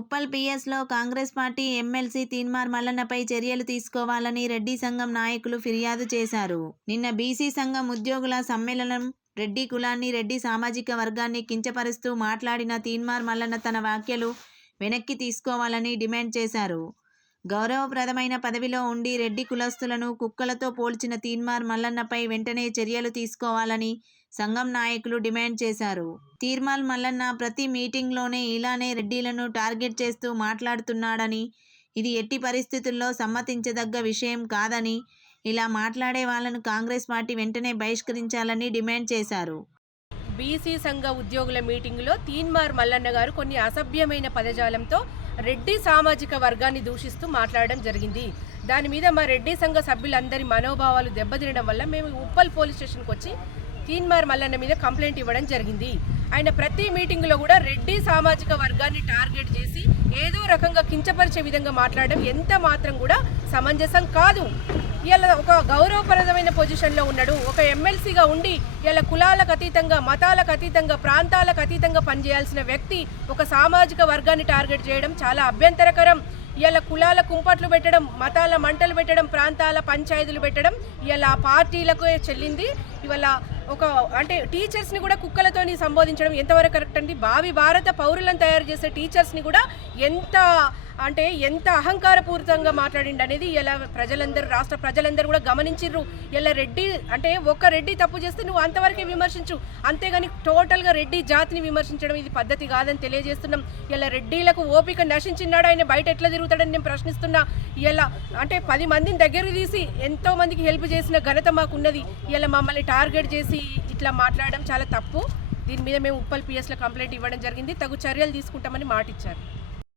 ఉప్పల్ పిఎస్లో Congress party MLC Teenmar మల్లన్నపై చర్యలు తీసుకోవాలని రెడ్డి సంఘం నాయకులు ఫిర్యాదు చేశారు. నిన్న బీసీ సంఘం ఉద్యోగుల సమ్మేళనం రెడ్డి కులాన్ని రెడ్డి సామాజిక వర్గాన్ని కించపరుస్తూ మాట్లాడిన తీన్మార్ మల్లన్న తన వ్యాఖ్యలు వెనక్కి తీసుకోవాలని డిమాండ్ చేశారు. గౌరవప్రదమైన పదవిలో ఉండి రెడ్డి కులస్తులను కుక్కలతో పోల్చిన తీన్మార్ మల్లన్నపై వెంటనే చర్యలు తీసుకోవాలని సంఘం నాయకులు డిమాండ్ చేశారు. తీర్మాల్ మల్లన్న ప్రతి మీటింగ్లోనే ఇలానే రెడ్డిలను టార్గెట్ చేస్తూ మాట్లాడుతున్నాడని ఇది ఎట్టి పరిస్థితుల్లో సమ్మతించదగ్గ విషయం కాదని ఇలా మాట్లాడే వాళ్ళను కాంగ్రెస్ పార్టీ వెంటనే బహిష్కరించాలని డిమాండ్ చేశారు. బీసీ సంఘ ఉద్యోగుల మీటింగులో తీన్మార్ మల్లన్న గారు కొన్ని అసభ్యమైన పదజాలంతో రెడ్డి సామాజిక వర్గాన్ని దూషిస్తూ మాట్లాడడం జరిగింది. దాని మీద మా రెడ్డి సంఘ సభ్యులందరి మనోభావాలు దెబ్బతినడం వల్ల మేము ఉప్పల్ పోలీస్ స్టేషన్కి వచ్చి తీన్మార్ మల్లన్న మీద కంప్లైంట్ ఇవ్వడం జరిగింది. ఆయన ప్రతి మీటింగులో కూడా రెడ్డి సామాజిక వర్గాన్ని టార్గెట్ చేసి ఏదో రకంగా కించపరిచే విధంగా మాట్లాడడం ఎంత మాత్రం కూడా సమంజసం కాదు. ఇలా ఒక గౌరవప్రదమైన పొజిషన్లో ఉన్నాడు. ఒక ఎమ్మెల్సీగా ఉండి ఇలా కులాలకు అతీతంగా మతాలకు అతీతంగా ప్రాంతాలకు అతీతంగా పనిచేయాల్సిన వ్యక్తి ఒక సామాజిక వర్గాన్ని టార్గెట్ చేయడం చాలా అభ్యంతరకరం. ఇలా కులాల కుంపట్లు పెట్టడం మతాల మంటలు పెట్టడం ప్రాంతాల పంచాయతీలు పెట్టడం ఇలా పార్టీలకు చెల్లింది. ఇవాళ ఒక అంటే టీచర్స్ని కూడా కుక్కలతోని సంబోధించడం ఎంతవరకు కరెక్ట్ అండి? భావి భారత పౌరులను తయారు చేసే టీచర్స్ని కూడా ఎంత అంటే ఎంత అహంకారపూరితంగా మాట్లాడిండు అనేది ఇలా ప్రజలందరూ రాష్ట్ర ప్రజలందరూ కూడా గమనించిర్రు. ఇలా రెడ్డి అంటే ఒక్క రెడ్డి తప్పు చేస్తే నువ్వు అంతవరకే విమర్శించు. అంతేగాని టోటల్గా రెడ్డి జాతిని విమర్శించడం ఇది పద్ధతి కాదని తెలియజేస్తున్నాం. ఇలా రెడ్డిలకు ఓపిక నశించినాడు ఆయన బయట ఎట్లా తిరుగుతాడని నేను ప్రశ్నిస్తున్నా. ఇలా అంటే పది మందిని దగ్గర తీసి ఎంతో మందికి హెల్ప్ చేసిన ఘనత మాకున్నది. ఇలా మమ్మల్ని టార్గెట్ చేసి ఇట్లా మాట్లాడడం చాలా తప్పు. దీని మీద మేము ఉప్పల్ పిఎస్లో కంప్లైంట్ ఇవ్వడం జరిగింది. తగు చర్యలు తీసుకుంటామని మాటిచ్చారు.